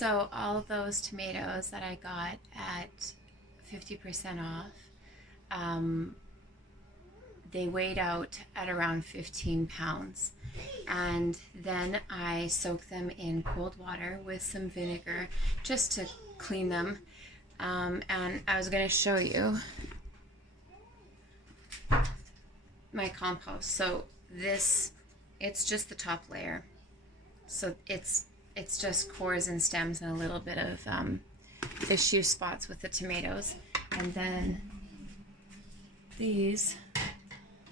So all those tomatoes that I got at 50% off, um, they weighed out at around 15 pounds. And then I soak them in cold water with some vinegar just to clean them. And I was going to show you my compost. So this, it's just the top layer. So it's just cores and stems and a little bit of issue spots with the tomatoes. And then these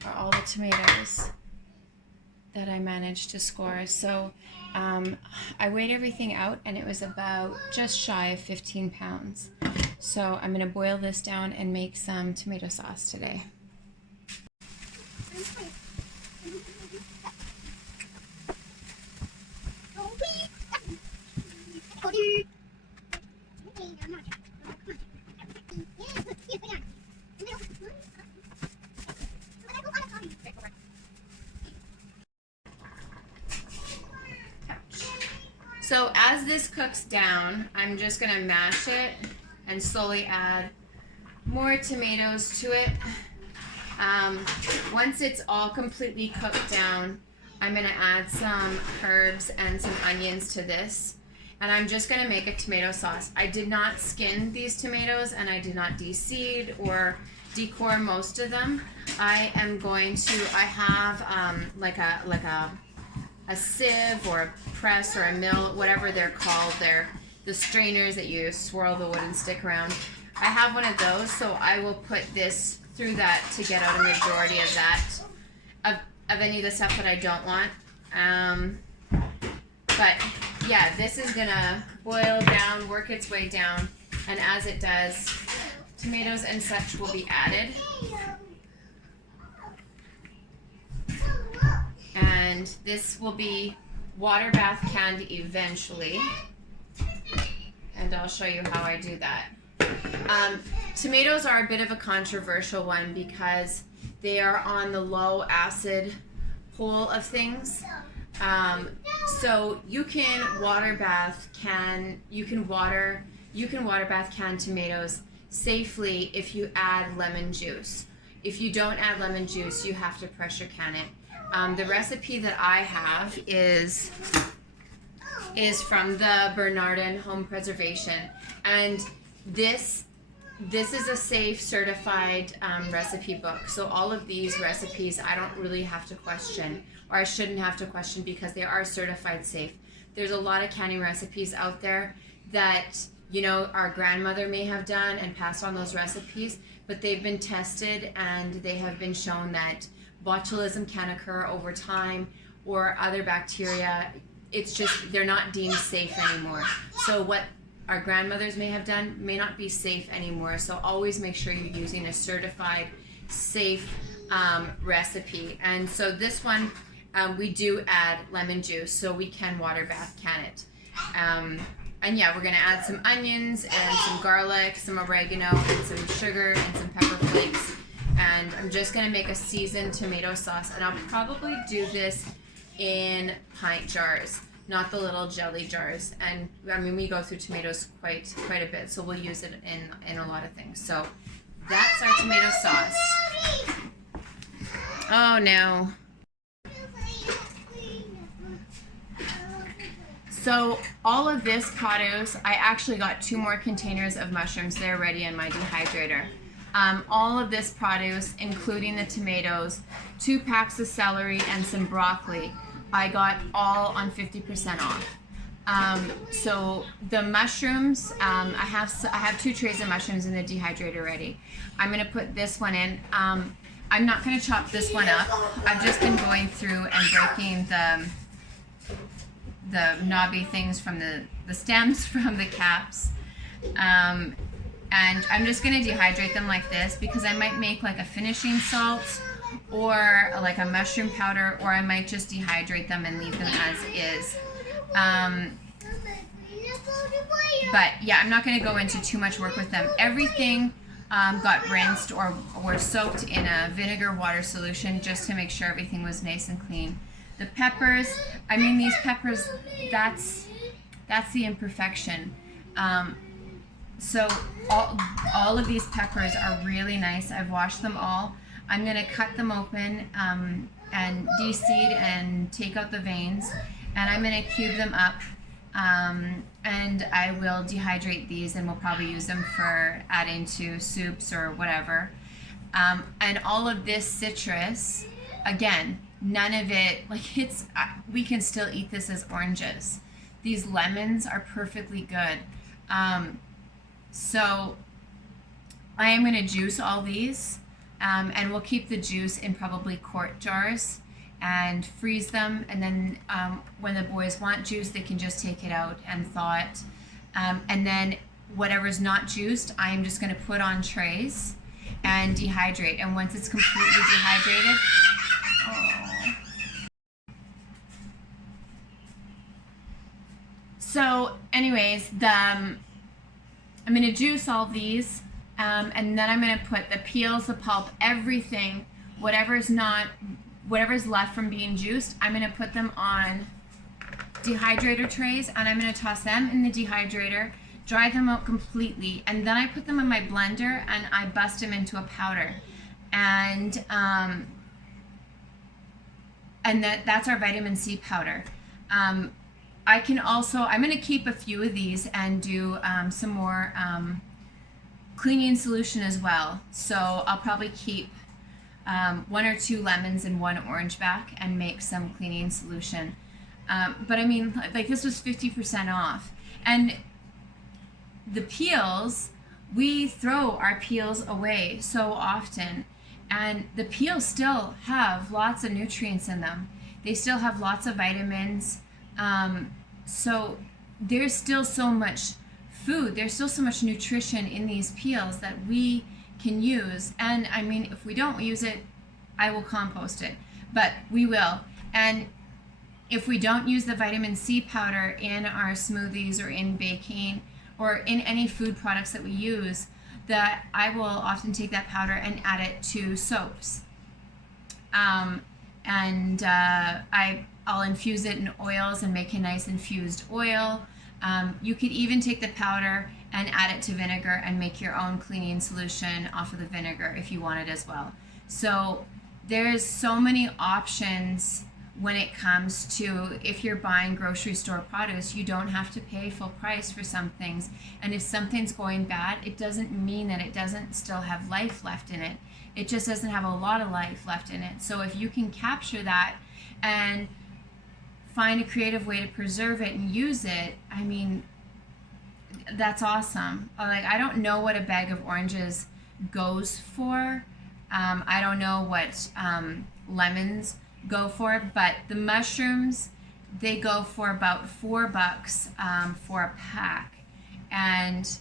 are all the tomatoes that I managed to score. So I weighed everything out and it was about just shy of 15 pounds. So I'm going to boil this down and make some tomato sauce today. So as this cooks down, I'm just going to mash it and slowly add more tomatoes to it. Once it's all completely cooked down, I'm going to add some herbs and some onions to this. And I'm just going to make a tomato sauce. I did not skin these tomatoes and I did not de-seed or decore most of them. I am going to, I have like a sieve or a press or a mill, whatever they're called. They're the strainers that you swirl the wooden stick around. I have one of those, so I will put this through that to get out a majority of that, of any of the stuff that I don't want. But yeah, this is gonna boil down, work its way down, and as it does, tomatoes and such will be added. And this will be water bath canned eventually. And I'll show you how I do that. Tomatoes are a bit of a controversial one because they are on the low acid pole of things. So you can water bath can tomatoes safely if you add lemon juice. If you don't add lemon juice, you have to pressure can it. The recipe that I have is from the Bernardin Home Preservation, and this is a safe certified recipe book. So all of these recipes I don't really have to question, or I shouldn't have to question, because they are certified safe. There's a lot of canning recipes out there that, you know, our grandmother may have done and passed on those recipes, but they've been tested and they have been shown that botulism can occur over time, or other bacteria. It's just, they're not deemed safe anymore. So what our grandmothers may have done may not be safe anymore. So always make sure you're using a certified safe recipe. And so this one, we do add lemon juice, so we can water bath can it. And yeah, we're gonna add some onions and some garlic, some oregano, and some sugar and some pepper flakes. And I'm just gonna make a seasoned tomato sauce, and I'll probably do this in pint jars, not the little jelly jars. And I mean, we go through tomatoes quite a bit, so we'll use it in a lot of things. So that's our tomato sauce. Oh no. So all of this produce, I actually got 2 more containers of mushrooms. They're ready in my dehydrator. All of this produce, including the tomatoes, 2 packs of celery, and some broccoli, I got all on 50% off. So the mushrooms, I have 2 trays of mushrooms in the dehydrator ready. I'm gonna put this one in. I'm not gonna chop this one up. I've just been going through and breaking the knobby things from the stems from the caps. And I'm just gonna dehydrate them like this, because I might make like a finishing salt or like a mushroom powder, or I might just dehydrate them and leave them as is. But yeah, I'm not gonna go into too much work with them. Everything got rinsed or soaked in a vinegar water solution just to make sure everything was nice and clean. The peppers, I mean, these peppers, That's the imperfection. So all of these peppers are really nice. I've washed them all. I'm gonna cut them open and de-seed and take out the veins, and I'm gonna cube them up. And I will dehydrate these, and we'll probably use them for adding to soups or whatever. And all of this citrus, again, none of it, like we can still eat this as oranges. These lemons are perfectly good. So I am going to juice all these, and we'll keep the juice in probably quart jars and freeze them, and then when the boys want juice, they can just take it out and thaw it. And then whatever's not juiced, I am just going to put on trays and dehydrate. And once it's completely dehydrated, so anyways, I'm going to juice all these, and then I'm going to put the peels, the pulp, everything, whatever's left from being juiced, I'm going to put them on dehydrator trays, and I'm going to toss them in the dehydrator, dry them out completely, and then I put them in my blender and I bust them into a powder. And that's our vitamin C powder. I can also, I'm going to keep a few of these and do some more cleaning solution as well. So I'll probably keep 1 or 2 lemons and 1 orange back and make some cleaning solution. But I mean, like, this was 50% off. And the peels, we throw our peels away so often. And the peels still have lots of nutrients in them. They still have lots of vitamins. So there's still so much food, there's still so much nutrition in these peels that we can use. And I mean, if we don't use it, I will compost it, but we will. And if we don't use the vitamin C powder in our smoothies or in baking or in any food products that we use, that I will often take that powder and add it to soaps. I'll infuse it in oils and make a nice infused oil. You could even take the powder and add it to vinegar and make your own cleaning solution off of the vinegar if you want it as well. So there's so many options when it comes to, if you're buying grocery store produce, you don't have to pay full price for some things. And if something's going bad, it doesn't mean that it doesn't still have life left in it. It just doesn't have a lot of life left in it. So if you can capture that and find a creative way to preserve it and use it, I mean, that's awesome. Like, I don't know what a bag of oranges goes for. I don't know what lemons go for, but the mushrooms, they go for about $4 for a pack. And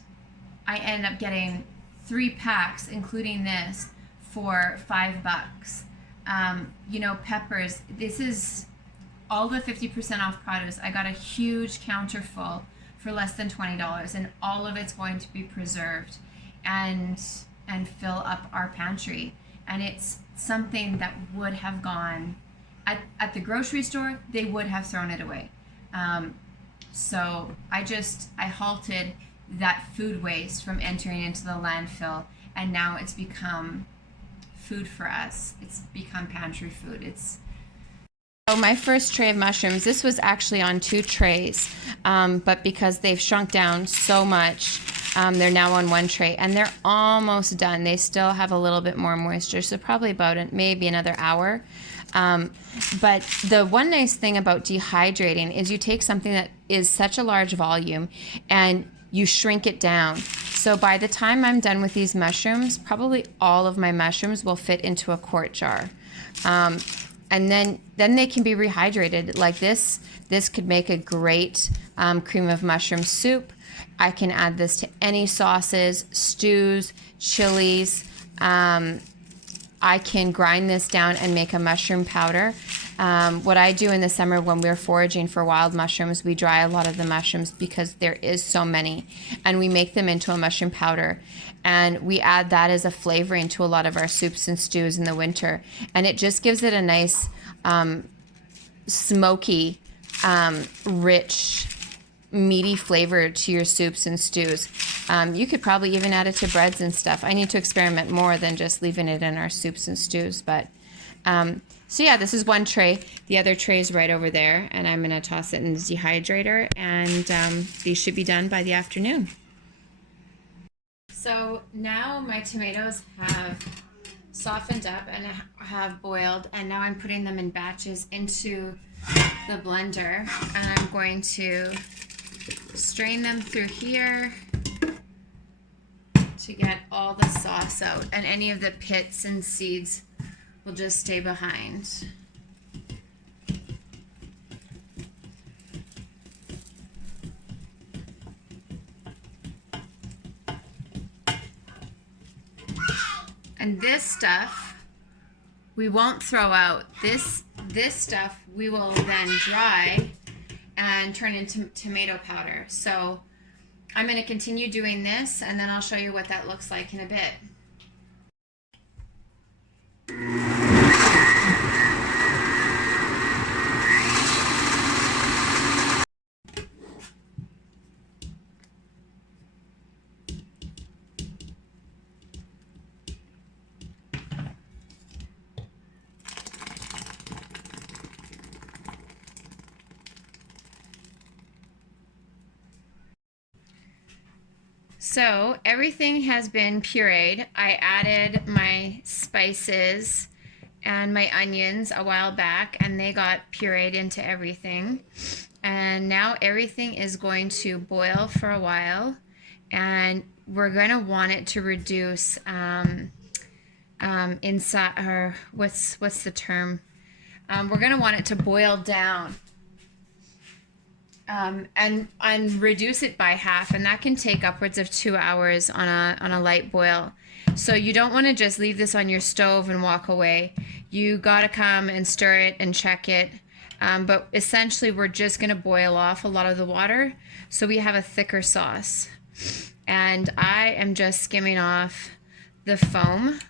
I end up getting 3 packs, including this, for $5. You know, peppers, this is all the 50% off produce. I got a huge counter full for less than $20, and all of it's going to be preserved and fill up our pantry. And it's something that would have gone at the grocery store, they would have thrown it away. So I halted that food waste from entering into the landfill, and now it's become food for us. It's become pantry food. So my first tray of mushrooms, this was actually on 2 trays, but because they've shrunk down so much, they're now on 1 tray, and they're almost done. They still have a little bit more moisture, so probably about maybe another hour. But the one nice thing about dehydrating is you take something that is such a large volume and you shrink it down. So by the time I'm done with these mushrooms, probably all of my mushrooms will fit into a quart jar. And then they can be rehydrated. Like this could make a great cream of mushroom soup. I can add this to any sauces, stews, chilies. I can grind this down and make a mushroom powder. What I do in the summer when we're foraging for wild mushrooms, we dry a lot of the mushrooms because there is so many, and we make them into a mushroom powder. And we add that as a flavoring to a lot of our soups and stews in the winter. And it just gives it a nice, smoky, rich meaty flavor to your soups and stews. You could probably even add it to breads and stuff. I need to experiment more than just leaving it in our soups and stews. But so yeah, this is one tray. The other tray is right over there, and I'm gonna toss it in the dehydrator, and these should be done by the afternoon. So now my tomatoes have softened up and have boiled, and now I'm putting them in batches into the blender, and I'm going to strain them through here to get all the sauce out, and any of the pits and seeds will just stay behind. And this stuff we won't throw out. This stuff we will then dry and turn into tomato powder. So I'm going to continue doing this, and then I'll show you what that looks like in a bit. So everything has been pureed. I added my spices and my onions a while back, and they got pureed into everything. And now everything is going to boil for a while, and we're going to want it to reduce inside, or what's the term? We're going to want it to boil down. And reduce it by half, and that can take upwards of 2 hours on a light boil. So you don't want to just leave this on your stove and walk away. You got to come and stir it and check it. But essentially we're just going to boil off a lot of the water so we have a thicker sauce. And I am just skimming off the foam.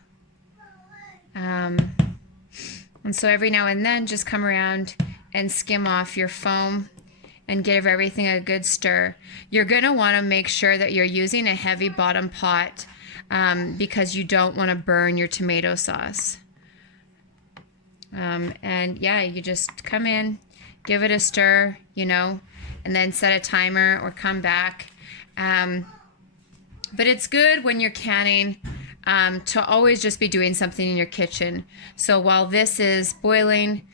And so every now and then just come around and skim off your foam and give everything a good stir. You're gonna wanna make sure that you're using a heavy bottom pot because you don't wanna burn your tomato sauce. And yeah, you just come in, give it a stir, you know, and then set a timer or come back. But it's good when you're canning to always just be doing something in your kitchen. So while this is boiling,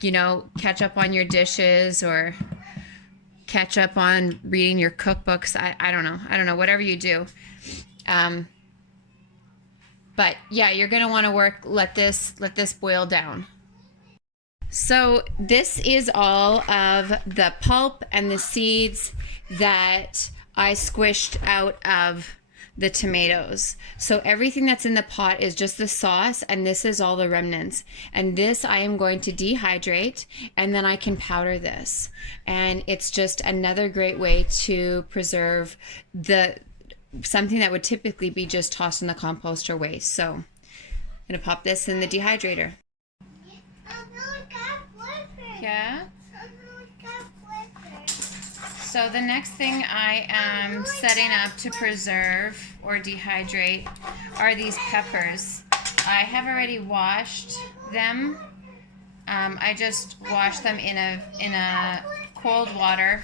you know, catch up on your dishes or catch up on reading your cookbooks. I don't know, whatever you do. But yeah, you're gonna want to let this boil down. So this is all of the pulp and the seeds that I squished out of the tomatoes. So everything that's in the pot is just the sauce, and this is all the remnants. And this I am going to dehydrate, and then I can powder this. And it's just another great way to preserve something that would typically be just tossed in the compost or waste. So I'm gonna pop this in the dehydrator. Yeah. So the next thing I am setting up to preserve or dehydrate are these peppers. I have already washed them. I just washed them in a cold water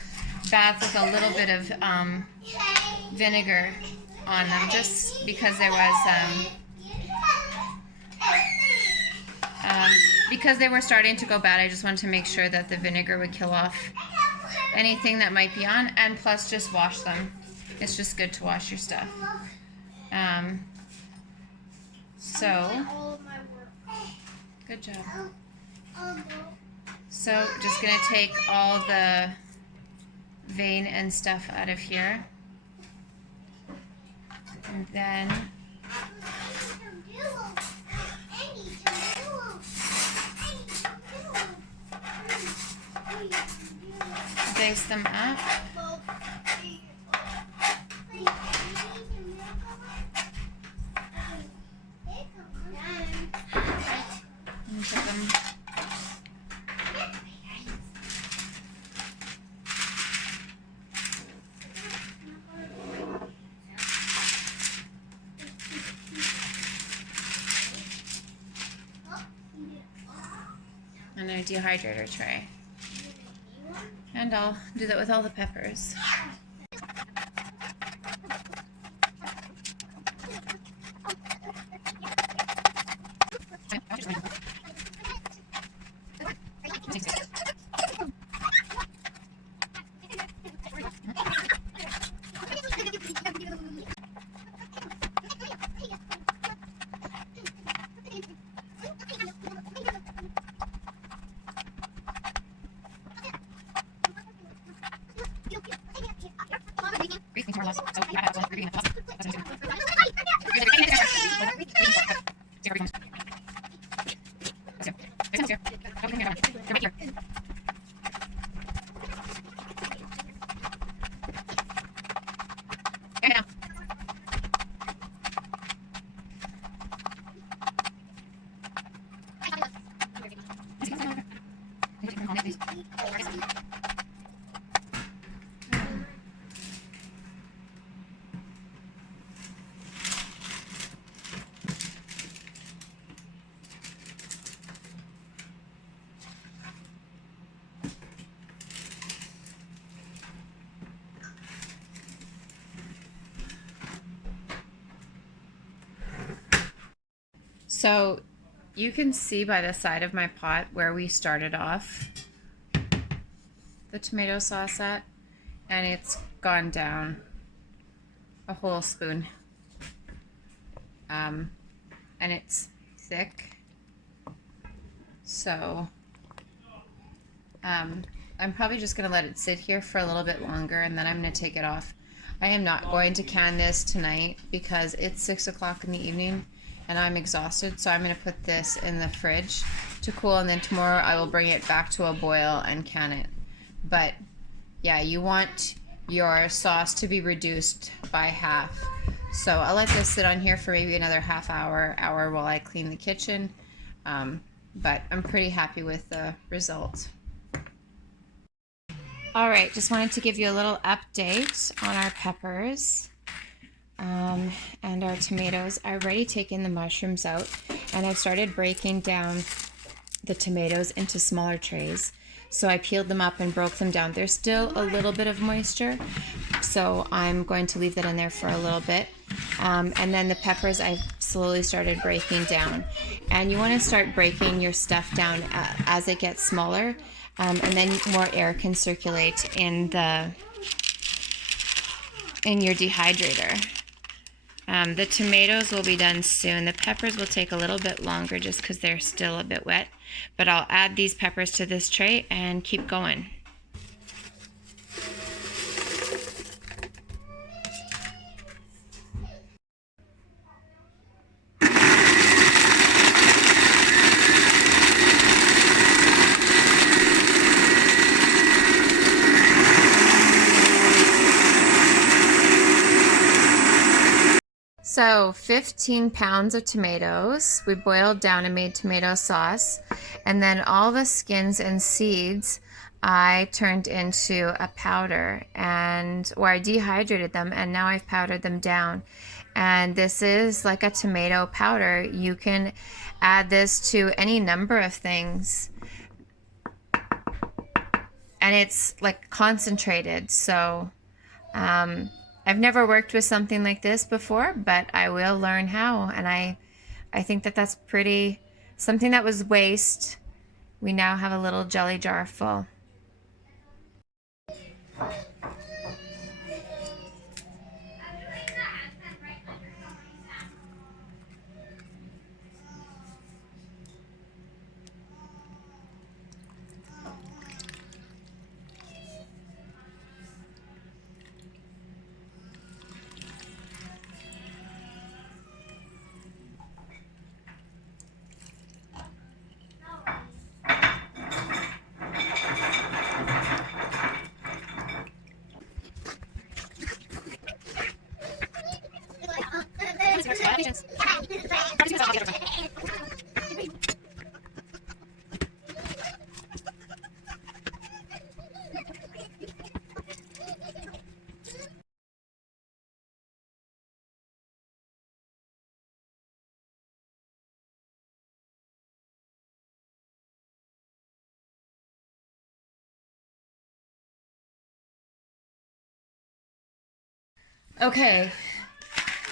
bath with a little bit of vinegar on them, just because there was because they were starting to go bad. I just wanted to make sure that the vinegar would kill off anything that might be on, and plus just wash them. It's just good to wash your stuff. So good job. So just gonna take all the vein and stuff out of here, and then dice them up. And put them and a dehydrator tray. And I'll do that with all the peppers. So you can see by the side of my pot where we started off the tomato sauce at, and it's gone down a whole spoon. And it's thick. So I'm probably just going to let it sit here for a little bit longer, and then I'm going to take it off. I am not going to can this tonight because it's 6 o'clock in the evening and I'm exhausted, so I'm going to put this in the fridge to cool, and then tomorrow I will bring it back to a boil and can it. But yeah, you want your sauce to be reduced by half. So I'll let this sit on here for maybe another half hour while I clean the kitchen. But I'm pretty happy with the result. All right, just wanted to give you a little update on our peppers and our tomatoes. I've already taken the mushrooms out, and I've started breaking down the tomatoes into smaller trays. So I peeled them up and broke them down. There's still a little bit of moisture, so I'm going to leave that in there for a little bit. And then the peppers I've slowly started breaking down. And you want to start breaking your stuff down as it gets smaller, and then more air can circulate in your dehydrator. The tomatoes will be done soon. The peppers will take a little bit longer just because they're still a bit wet. But I'll add these peppers to this tray and keep going. So 15 pounds of tomatoes we boiled down and made tomato sauce, and then all the skins and seeds I turned into a powder, or I dehydrated them, and now I've powdered them down. And this is like a tomato powder. You can add this to any number of things, and it's like concentrated. So I've never worked with something like this before, but I will learn how, and I think that that's pretty, something that was waste, we now have a little jelly jar full. Okay,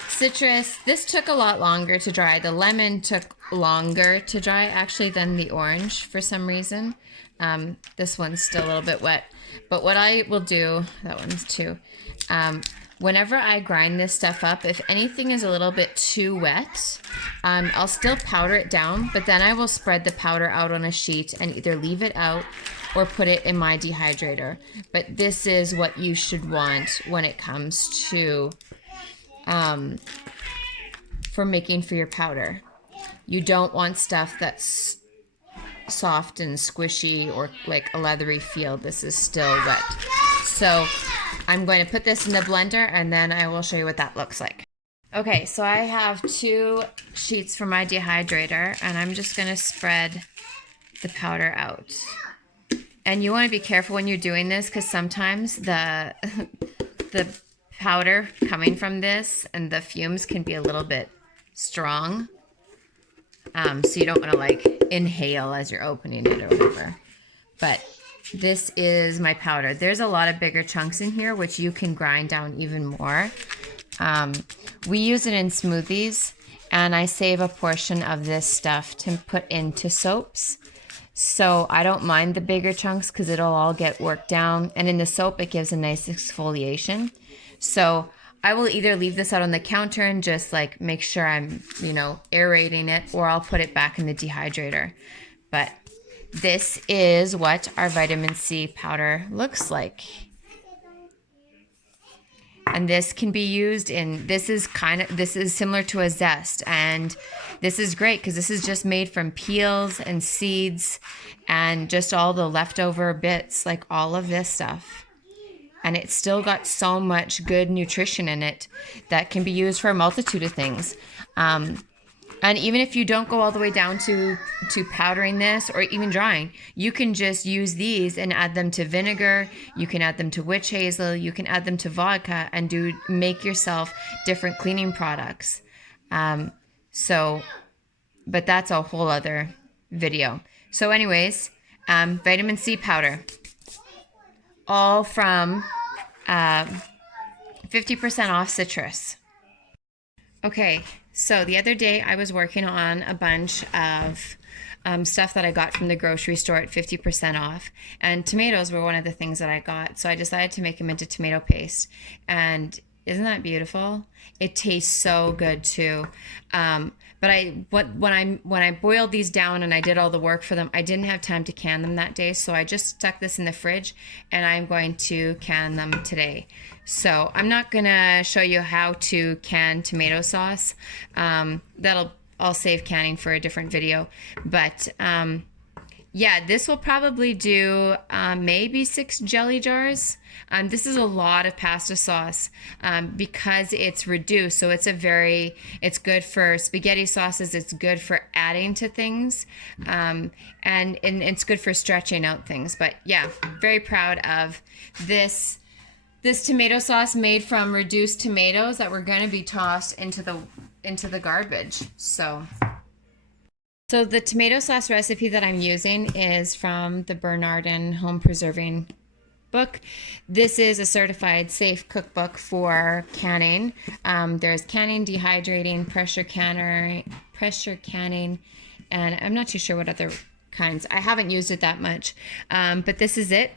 citrus. This took a lot longer to dry. The lemon took longer to dry actually than the orange for some reason. This one's still a little bit wet. But what I will do, that one's too, whenever I grind this stuff up, if anything is a little bit too wet, I'll still powder it down, but then I will spread the powder out on a sheet and either leave it out or put it in my dehydrator. But this is what you should want when it comes to for making for your powder. You don't want stuff that's soft and squishy or like a leathery feel. This is still wet. So I'm going to put this in the blender and then I will show you what that looks like. Okay, so I have 2 sheets for my dehydrator and I'm just going to spread the powder out. And you want to be careful when you're doing this because sometimes the powder coming from this and the fumes can be a little bit strong. So you don't want to like inhale as you're opening it or whatever. But this is my powder. There's a lot of bigger chunks in here, which you can grind down even more. We use it in smoothies, and I save a portion of this stuff to put into soaps. So I don't mind the bigger chunks because it'll all get worked down. And in the soap, it gives a nice exfoliation. So I will either leave this out on the counter and just like make sure I'm, aerating it, or I'll put it back in the dehydrator. But this is what our vitamin C powder looks like. And this can be used in, this is similar to a zest. And this is great because this is just made from peels and seeds and just all the leftover bits, like all of this stuff. And it's still got so much good nutrition in it that can be used for a multitude of things. And even if you don't go all the way down to powdering this or even drying, you can just use these and add them to vinegar. You can add them to witch hazel. You can add them to vodka and make yourself different cleaning products. But that's a whole other video. So anyways, vitamin C powder, all from 50% off citrus. Okay, so the other day I was working on a bunch of stuff that I got from the grocery store at 50% off. And tomatoes were one of the things that I got. So I decided to make them into tomato paste. And isn't that beautiful? It tastes so good too. But when I boiled these down and I did all the work for them, I didn't have time to can them that day. So I just stuck this in the fridge and I'm going to can them today. So I'm not going to show you how to can tomato sauce. I'll save canning for a different video. But yeah, this will probably do maybe 6 jelly jars. This is a lot of pasta sauce because it's reduced. So it's good for spaghetti sauces. It's good for adding to things. And it's good for stretching out things. But yeah, very proud of this tomato sauce made from reduced tomatoes that were going to be tossed into the garbage. So the tomato sauce recipe that I'm using is from the Bernardin Home Preserving book. This is a certified safe cookbook for canning. There's canning, dehydrating, pressure canning, and I'm not too sure what other kinds. I haven't used it that much, but this is it.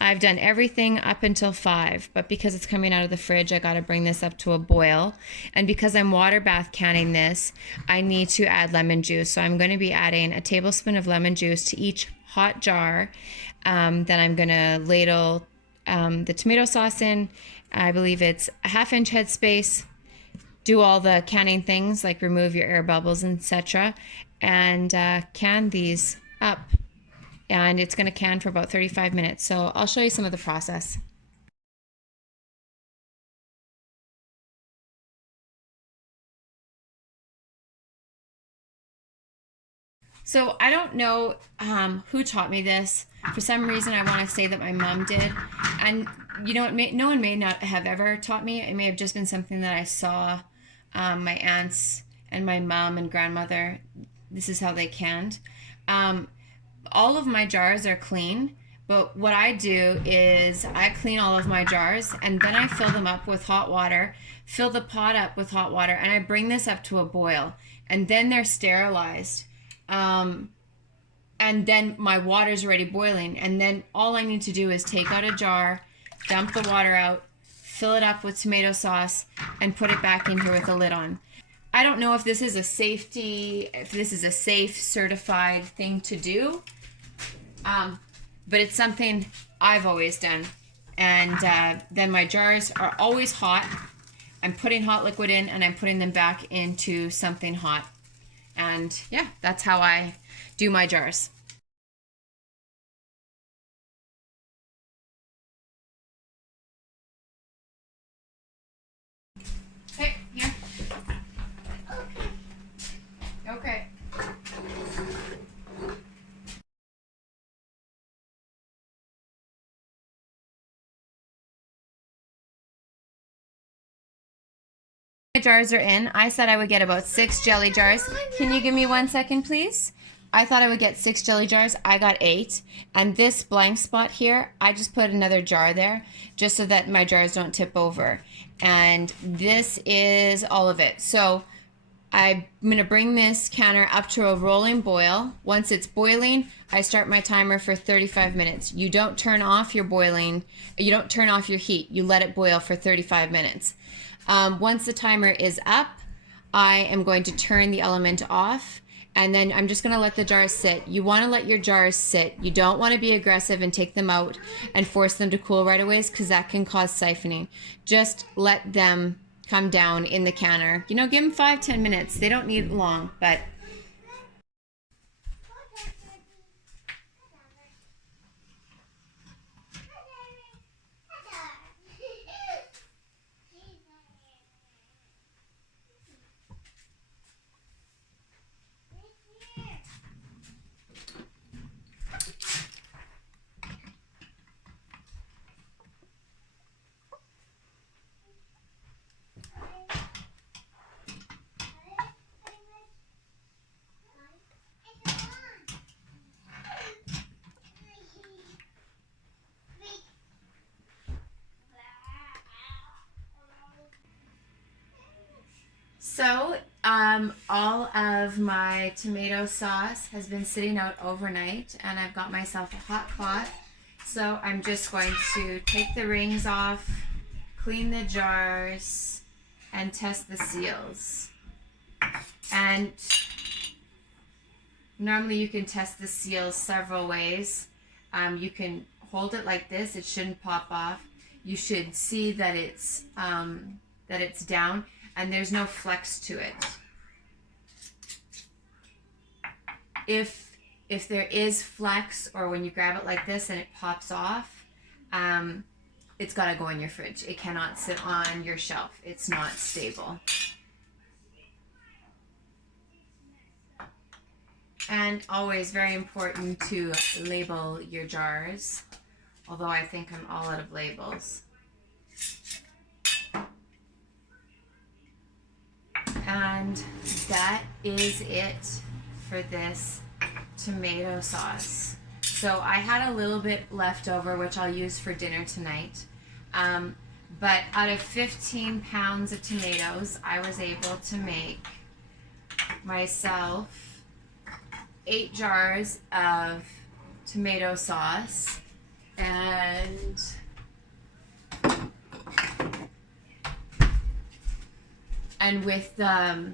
I've done everything up until 5, but because it's coming out of the fridge, I got to bring this up to a boil. And because I'm water bath canning this, I need to add lemon juice. So I'm going to be adding a tablespoon of lemon juice to each hot jar. Then I'm going to ladle the tomato sauce in. I believe it's a 1/2 inch headspace. Do all the canning things like remove your air bubbles, etc. And can these up. And it's going to can for about 35 minutes. So I'll show you some of the process. So I don't know who taught me this. For some reason, I want to say that my mom did. And no one may not have ever taught me. It may have just been something that I saw my aunts and my mom and grandmother. This is how they canned. All of my jars are clean, But what I do is I clean all of my jars and then I fill them up with hot water, fill the pot up with hot water, and I bring this up to a boil. And then they're sterilized. And then my water's already boiling. And then all I need to do is take out a jar, dump the water out, fill it up with tomato sauce, and put it back in here with the lid on. I don't know if this is a safe certified thing to do, but it's something I've always done. And then my jars are always hot. I'm putting hot liquid in and I'm putting them back into something hot. And yeah, that's how I do my jars. Okay, here. Okay. Jars are in. I said I would get about 6 jelly jars. Can you give me 1 second, please? I thought I would get 6 jelly jars. I got 8. And this blank spot here, I just put another jar there just so that my jars don't tip over. And this is all of it. So I'm going to bring this canner up to a rolling boil. Once it's boiling, I start my timer for 35 minutes. You don't turn off your boiling. You don't turn off your heat. You let it boil for 35 minutes. Once the timer is up, I am going to turn the element off, and then I'm just going to let the jars sit. You want to let your jars sit. You don't want to be aggressive and take them out and force them to cool right away because that can cause siphoning. Just let them come down in the canner. You know, give them 5-10 minutes. They don't need long, but so all of my tomato sauce has been sitting out overnight, and I've got myself a hot cloth. So I'm just going to take the rings off, clean the jars, and test the seals. And normally you can test the seals several ways. You can hold it like this, it shouldn't pop off. You should see that it's down and there's no flex to it. If there is flex, or when you grab it like this and it pops off, it's got to go in your fridge. It cannot sit on your shelf. It's not stable. And always very important to label your jars, although I think I'm all out of labels. And that is it for this tomato sauce. So I had a little bit left over, which I'll use for dinner tonight. But out of 15 pounds of tomatoes, I was able to make myself 8 jars of tomato sauce, and with the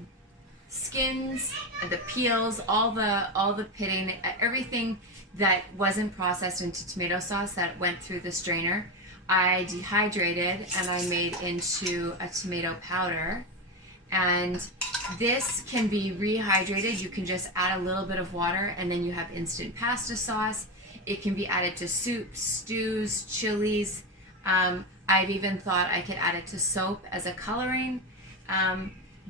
skins and the peels, all the pitting, everything that wasn't processed into tomato sauce that went through the strainer, I dehydrated and I made into a tomato powder. And this can be rehydrated. You can just add a little bit of water and then you have instant pasta sauce. It can be added to soups, stews, chilies. I've even thought I could add it to soap as a coloring.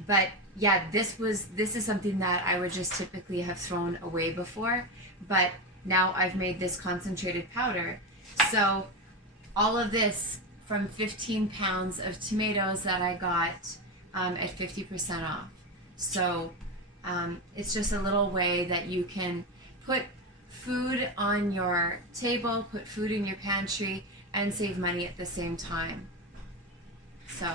But yeah, this is something that I would just typically have thrown away before, but now I've made this concentrated powder. So all of this from 15 pounds of tomatoes that I got at 50% off. So it's just a little way that you can put food on your table, put food in your pantry, and save money at the same time. So